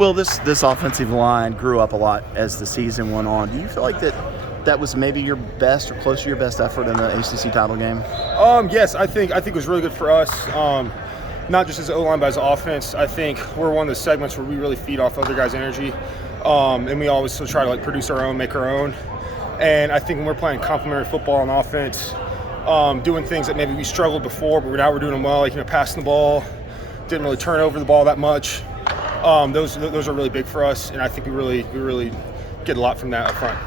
Well, this offensive line grew up a lot as the season went on. Do you feel like that was maybe your best or close to your best effort in the ACC title game? Yes, I think it was really good for us. Not just as an O-line, but as an offense. I think we're one of the segments where we really feed off other guys' energy, and we always still try to produce our own, make our own. And I think when we're playing complementary football on offense, doing things that maybe we struggled before, but now we're doing them well, passing the ball, didn't really turn over the ball that much. Those are really big for us, and I think we really get a lot from that up front.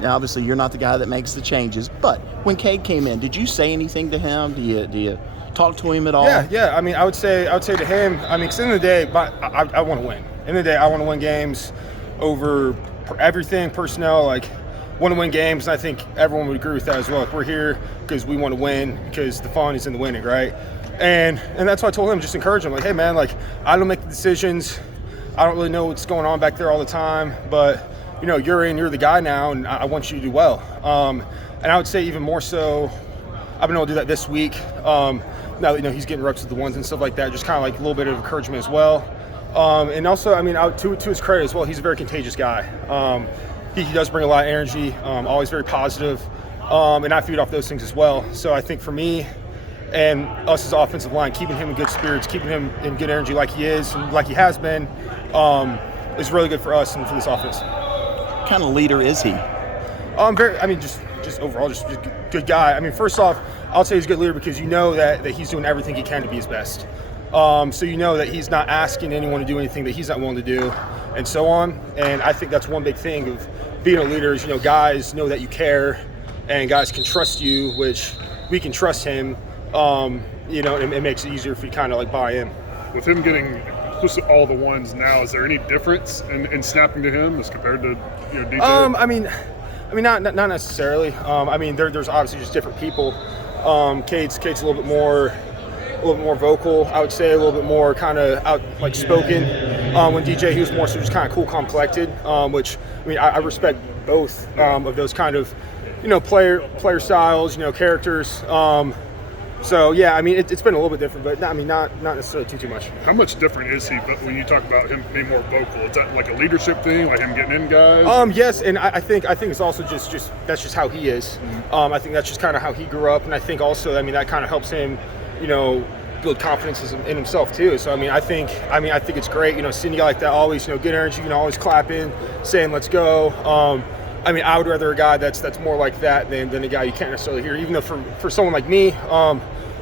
Now, obviously, you're not the guy that makes the changes, but when Cade came in, did you say anything to him? Do you talk to him at all? Yeah. I mean, I would say to him. I mean, because in the day, I want to win. In the day, I want to win games over everything. Personnel, want to win games, and I think everyone would agree with that as well. We're here because we want to win, because the fun is in the winning, right? And that's why I told him, just encourage him, hey man, I don't make the decisions. I don't really know what's going on back there all the time, but you're the guy now, and I want you to do well. And I would say even more so, I've been able to do that this week. Now that he's getting reps with the ones and stuff like that, just kind of a little bit of encouragement as well. And also, I mean, to his credit as well, he's a very contagious guy. He does bring a lot of energy, always very positive, and I feed off those things as well. So I think for me and us as offensive line, keeping him in good spirits, keeping him in good energy like he is and like he has been, is really good for us and for this offense. What kind of leader is he? Just overall, just a good guy. I mean, first off, I'll say he's a good leader because that he's doing everything he can to be his best. So that he's not asking anyone to do anything that he's not willing to do, and so on. And I think that's one big thing of being a leader is, guys know that you care, and guys can trust you, which we can trust him. It makes it easier if we kind of buy in. With him getting close to all the ones now, is there any difference in snapping to him as compared to DJ? I mean, not necessarily. There's obviously just different people. Cade's a little bit more vocal, I would say, a little bit more kind of spoken. When DJ, he was more so just kind of cool, calm, collected, which I respect both of those kind of player styles, characters. So yeah, it's been a little bit different, but not necessarily too much. How much different is he? But when you talk about him being more vocal, is that a leadership thing, him getting in guys? Yes, and I think it's also just that's just how he is. I think that's just kind of how he grew up, and I think also that kind of helps him, build confidence in himself too. So I think it's great, seeing a guy like that, always good energy, always clapping, saying let's go. I would rather a guy that's more like that than a guy you can't necessarily hear. Even though for someone like me,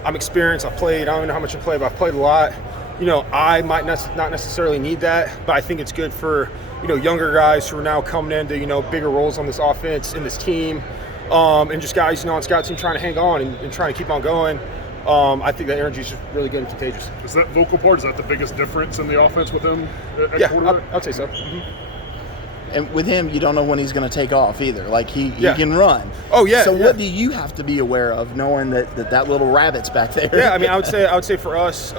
I'm experienced. I've played. I don't know how much I play, but I've played a lot. I might not necessarily need that, but I think it's good for younger guys who are now coming into bigger roles on this offense in this team, and just guys on scout team trying to hang on and trying to keep on going. I think that energy is just really good and contagious. Is that vocal part? Is that the biggest difference in the offense with him? I'd say so. Mm-hmm. And with him, you don't know when he's going to take off either. He can run. Oh yeah. So what do you have to be aware of, knowing that little rabbit's back there? Yeah, I would say for us,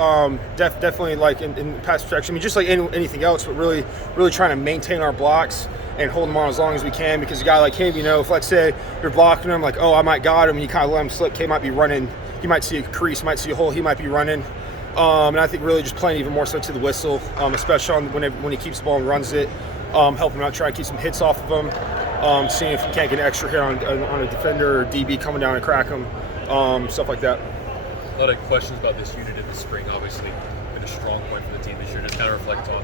definitely in pass protection. Just like anything else, but really trying to maintain our blocks and hold them on as long as we can. Because a guy like him, if let's say you're blocking him, I might got him, and you kind of let him slip. K might be running. He might see a crease, might see a hole. He might be running. And I think really just playing even more so to the whistle, especially when he keeps the ball and runs it. Help him out, try to keep some hits off of him, seeing if he can't get an extra hit on a defender or DB coming down and crack him, stuff like that. A lot of questions about this unit in the spring, obviously, been a strong point for the team this year. Just kind of reflect on,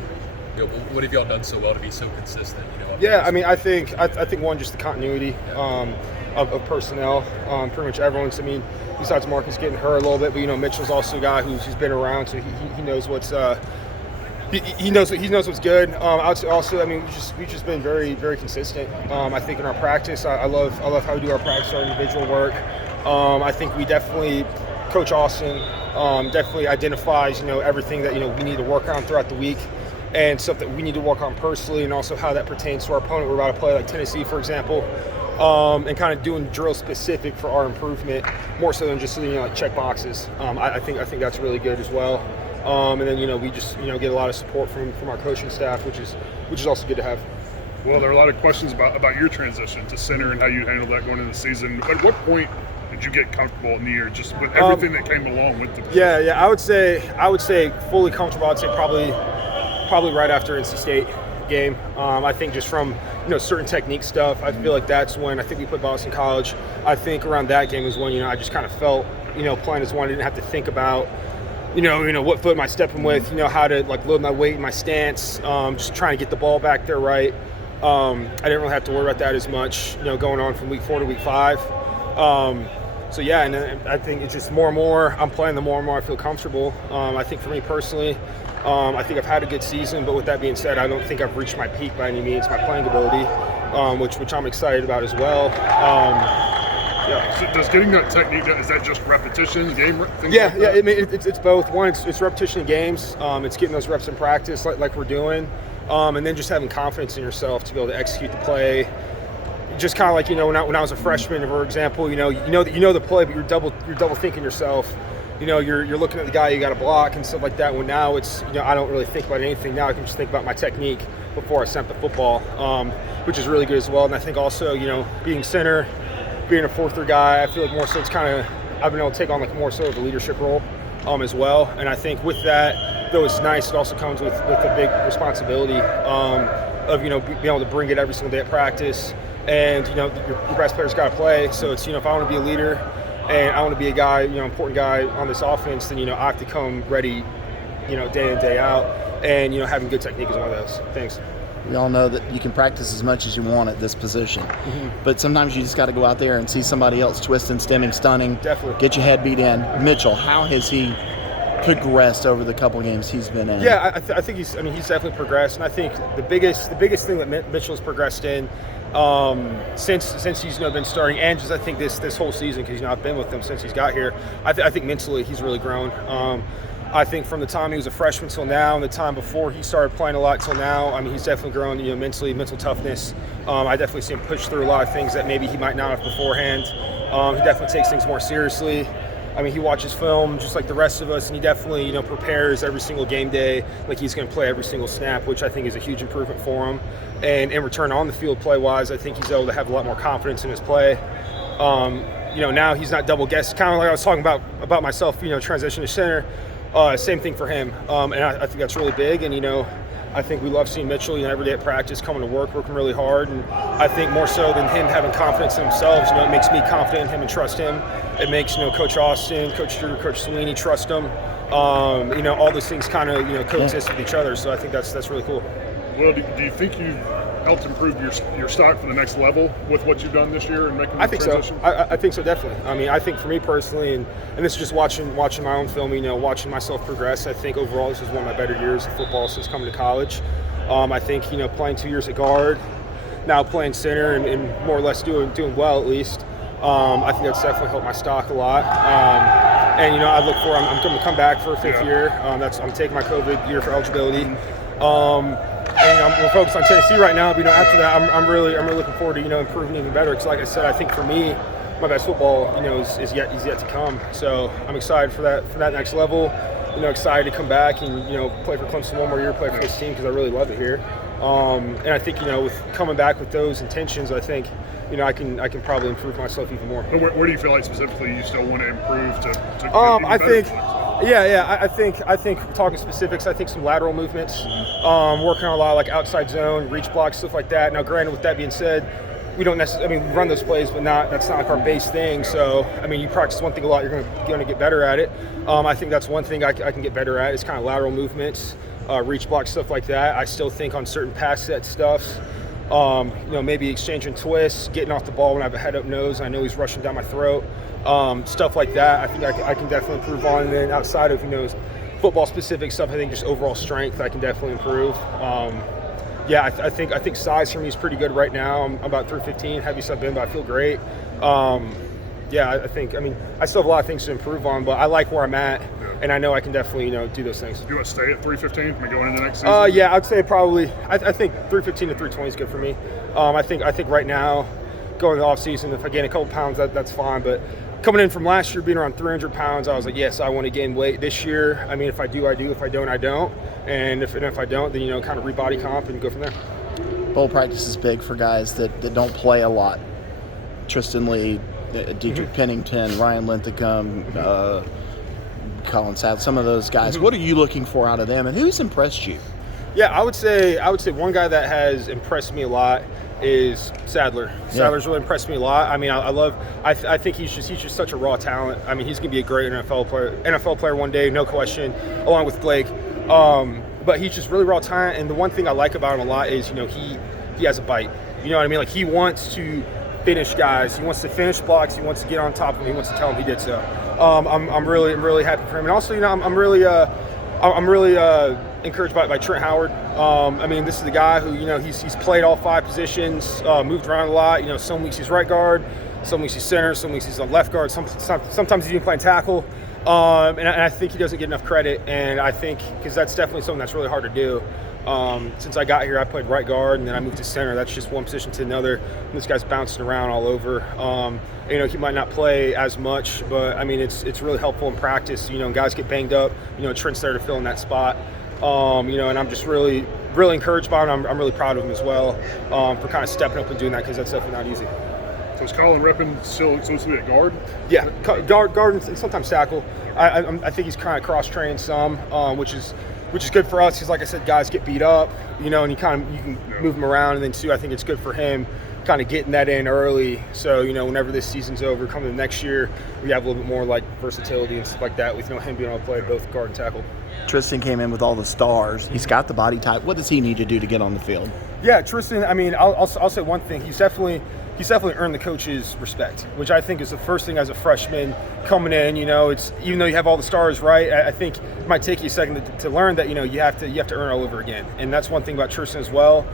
what have y'all done so well to be so consistent? I think one, just the continuity of personnel. Pretty much everyone's, besides Marcus getting hurt a little bit, but Mitchell's also a guy who's been around, so he knows what's. He knows what's good. Also, we've just been very, very consistent. I think in our practice, I love how we do our practice, our individual work. I think we definitely, Coach Austin definitely identifies everything that we need to work on throughout the week, and stuff that we need to work on personally, and also how that pertains to our opponent. We're about to play like Tennessee, for example, and kind of doing drill specific for our improvement, more so than just check boxes. I think that's really good as well. And then we just get a lot of support from our coaching staff, which is also good to have. Well, there are a lot of questions about your transition to center and how you handle that going into the season. At what point did you get comfortable in the year, just with everything that came along with the position? Yeah. I would say fully comfortable. I'd say probably probably right after NC State game. I think just from certain technique stuff, I feel like that's when I think we played Boston College. I think around that game was when I just kind of felt playing as one, I didn't have to think about what foot am I stepping with, how to like load my weight and my stance, just trying to get the ball back there right. I didn't really have to worry about that as much, going on from week 4 to week 5. So yeah, and I think it's just more and more I'm playing, the more and more I feel comfortable. I think for me personally, I think I've had a good season, but with that being said, I don't think I've reached my peak by any means, my playing ability, which I'm excited about as well. Yeah. So does getting that technique, is that just repetition, game things? Yeah, like that? I mean, it's both. One, it's repetition in games. It's getting those reps in practice like we're doing, and then just having confidence in yourself to be able to execute the play. Just kind of like when I was a freshman, for example, you know the play, but you're double thinking yourself. You're looking at the guy you got to block and stuff like that. When now it's I don't really think about anything now. I can just think about my technique before I snap the football, which is really good as well. And I think also being center, being a 4th-year guy, I feel like more so it's kind of I've been able to take on like more so of a leadership role as well. And I think with that, though it's nice, it also comes with a big responsibility of being able to bring it every single day at practice. And your best players got to play. So it's if I want to be a leader and I want to be a guy, important guy on this offense, then I have to come ready, day in, day out. And having good technique is one of those things. We all know that you can practice as much as you want at this position, but sometimes you just got to go out there and see somebody else twisting, stemming, stunning. Definitely. Get your head beat in. Mitchell, how has he progressed over the couple games he's been in? Yeah, I think he's definitely progressed, and I think the biggest thing that Mitchell's progressed in since he's been starting, and just I think this whole season, because I've been with him since he's got here. I think mentally he's really grown. I think from the time he was a freshman till now, and the time before he started playing a lot till now, I mean, he's definitely grown, mentally, mental toughness. I definitely see him push through a lot of things that maybe he might not have beforehand. He definitely takes things more seriously. I mean, he watches film just like the rest of us, and he definitely, prepares every single game day like he's going to play every single snap, which I think is a huge improvement for him. And in return, on the field play-wise, I think he's able to have a lot more confidence in his play. Now he's not double guessed, kind of like I was talking about myself, transition to center. Same thing for him, and I think that's really big. And I think we love seeing Mitchell, every day at practice, coming to work, working really hard. And I think more so than him having confidence in themselves, it makes me confident in him and trust him. It makes Coach Austin, Coach Drew, Coach Sweeney trust him. All those things kind of coexist with each other. So I think that's really cool. Well, do you think you've helped improve your stock for the next level with what you've done this year and making the transition? So. I think so, definitely. I mean, I think for me personally, and this is just watching my own film, watching myself progress, I think overall this is one of my better years of football since coming to college. I think, playing 2 years at guard, now playing center and more or less doing well at least. I think that's definitely helped my stock a lot. And I look for I'm going to come back for a 5th year. I'm taking my COVID year for eligibility. And we're focused on Tennessee right now. But, after that, I'm really looking forward to improving even better. Because like I said, I think for me, my best football is yet to come. So I'm excited for that next level. Excited to come back and play for Clemson one more year, play for this team because I really love it here. And I think with coming back with those intentions, I think I can probably improve myself even more. But where do you feel like specifically you still want to improve to get I better? think. Yeah. I think talking specifics, I think some lateral movements, working on a lot of like outside zone, reach blocks, stuff like that. Now, granted, with that being said, we don't necessarily. We run those plays, but that's not like our base thing. So, you practice one thing a lot, you're going to get better at it. I think that's one thing I can get better at is kind of lateral movements, reach blocks, stuff like that. I still think on certain pass set stuff. Maybe exchanging twists, getting off the ball when I have a head up nose. I know he's rushing down my throat. Stuff like that, I think I can definitely improve on. And then outside of football specific stuff, I think just overall strength I can definitely improve. I think size for me is pretty good right now. I'm about 315, heavy sub in, but I feel great. I think I still have a lot of things to improve on, but I like where I'm at, and I know I can definitely do those things. You want to stay at 315 and going into next season? I'd say probably. I think 315 to 320 is good for me. I think right now, going to the off season, if I gain a couple pounds, that's fine. But coming in from last year, being around 300 pounds, I was like, yes, I want to gain weight this year. If I do, I do. If I don't, I don't. And if I don't, then kind of rebody comp and go from there. Bowl practice is big for guys that don't play a lot. Tristan Lee, Dietrich Pennington, Ryan Linthicum, Colin South, some of those guys. What are you looking for out of them, and who's impressed you? Yeah, I would say one guy that has impressed me a lot is Sadler. Sadler's really impressed me a lot. I mean, I think he's just such a raw talent. I mean, he's going to be a great NFL player one day, no question, along with Blake. But he's just really raw talent, and the one thing I like about him a lot is, he has a bite. You know what I mean? Like, he wants to finish guys. He wants to finish blocks. He wants to get on top of them. He wants to tell them he did so. I'm really happy for him. And also, I'm really encouraged by Trent Howard. I mean, this is the guy who, he's played all 5 positions, moved around a lot. Some weeks he's right guard, some weeks he's center, some weeks he's on left guard. Sometimes he's even playing tackle. And I think he doesn't get enough credit. And I think because that's definitely something that's really hard to do. Since I got here, I played right guard, and then I moved to center. That's just one position to another. And this guy's bouncing around all over. He might not play as much, but I mean, it's really helpful in practice. Guys get banged up. Trent's there to fill in that spot. And I'm just really encouraged by him. I'm really proud of him as well for kind of stepping up and doing that, because that's definitely not easy. So is Colin Rippon still supposed to be at guard? Yeah, guard and sometimes tackle. I think he's kind of cross-trained some, which is good for us, because like I said, guys get beat up, and you can move them around, and then too, I think it's good for him kind of getting that in early. So whenever this season's over, coming to next year, we have a little bit more like versatility and stuff like that with him being able to play both guard and tackle. Tristan came in with all the stars. He's got the body type. What does he need to do to get on the field? Yeah, Tristan. I mean, I'll say one thing. He's definitely earned the coach's respect, which I think is the first thing as a freshman coming in. It's, even though you have all the stars, right? I think it might take you a second to learn that you have to earn all over again, and that's one thing about Tristan as well.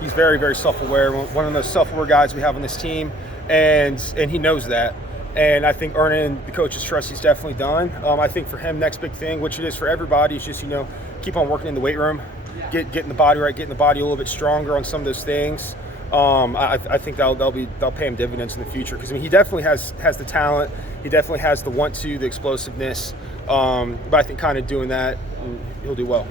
He's very, very self-aware. One of those self-aware guys we have on this team, and he knows that. And I think earning the coach's trust, he's definitely done. I think for him, next big thing, which it is for everybody, is just keep on working in the weight room, getting the body right, getting the body a little bit stronger on some of those things. I think they'll pay him dividends in the future, because he definitely has the talent, he definitely has the want to, the explosiveness. But I think kind of doing that, he'll do well.